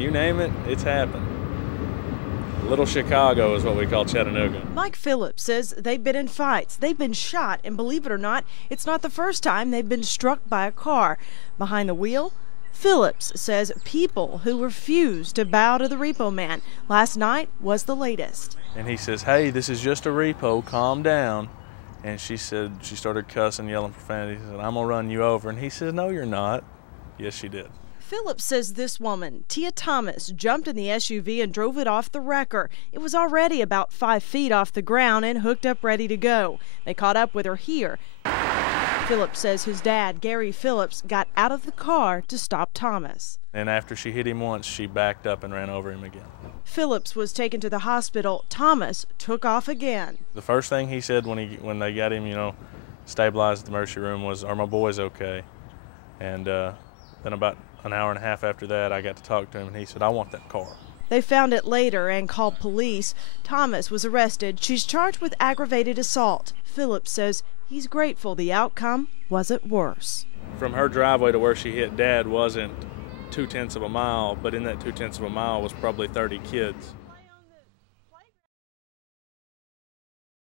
You name it, it's happened. Little Chicago is what we call Chattanooga. Mike Phillips says they've been in fights, they've been shot, and believe it or not, it's not the first time they've been struck by a car. Behind the wheel, Phillips says people who refuse to bow to the Repo-Man. Last night was the latest. And he says, hey, this is just a repo, calm down. And she said, she started cussing, yelling profanity. She said, I'm gonna run you over. And he says, no, you're not. Yes, she did. Phillips says this woman, Tia Thomas, jumped in the SUV and drove it off the wrecker. It was already about 5 feet off the ground and hooked up ready to go. They caught up with her here. Phillips says his dad, Gary Phillips, got out of the car to stop Thomas. And after she hit him once, she backed up and ran over him again. Phillips was taken to the hospital. Thomas took off again. The first thing he said when they got him, stabilized at the emergency room was, are my boys okay? And then about an hour and a half after that, I got to talk to him, and he said, I want that car. They found it later and called police. Thomas was arrested. She's charged with aggravated assault. Phillips says he's grateful the outcome wasn't worse. From her driveway to where she hit Dad wasn't 0.2 of a mile, but in that 0.2 of a mile was probably 30 kids.